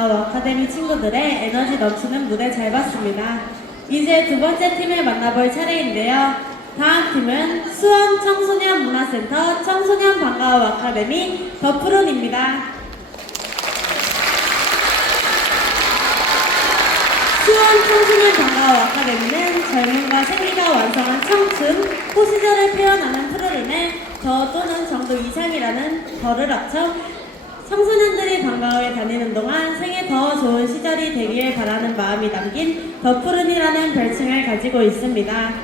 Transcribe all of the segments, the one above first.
방과후 아카데미 친구들의 에너지 넘치는 무대 잘 봤습니다. 이제 두 번째 팀을 만나볼 차례인데요. 다음 팀은 수원 청소년 문화센터 청소년 방과후 아카데미 더푸른입니다. 수원 청소년 방과후 아카데미는 젊음과 생기가 완성한 청춘, 호 시절을 표현하는 프로그램에 저 또는 정도 이상이라는 덜을 합쳐 청소년들이 방과후에 다니는 동안 생에 더 좋은 시절이 되길 바라는 마음이 담긴 더 푸른이라는 별칭을 가지고 있습니다.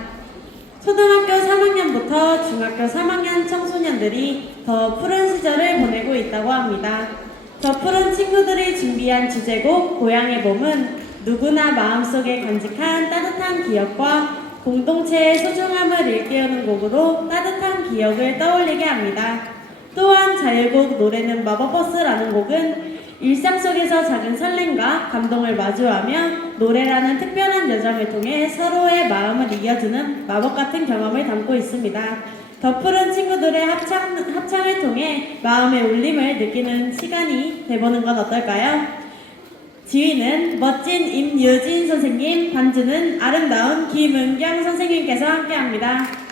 초등학교 3학년부터 중학교 3학년 청소년들이 더 푸른 시절을 보내고 있다고 합니다. 더 푸른 친구들이 준비한 주제곡 고향의 봄은 누구나 마음속에 간직한 따뜻한 기억과 공동체의 소중함을 일깨우는 곡으로 따뜻한 기억을 떠올리게 합니다. 또한 자율곡 노래는 마법버스라는 곡은 일상 속에서 작은 설렘과 감동을 마주하며 노래라는 특별한 여정을 통해 서로의 마음을 이겨주는 마법 같은 경험을 담고 있습니다. 더 푸른 친구들의 합창, 합창을 통해 마음의 울림을 느끼는 시간이 돼보는 건 어떨까요? 지휘는 멋진 임유진 선생님, 반주는 아름다운 김은경 선생님께서 함께합니다.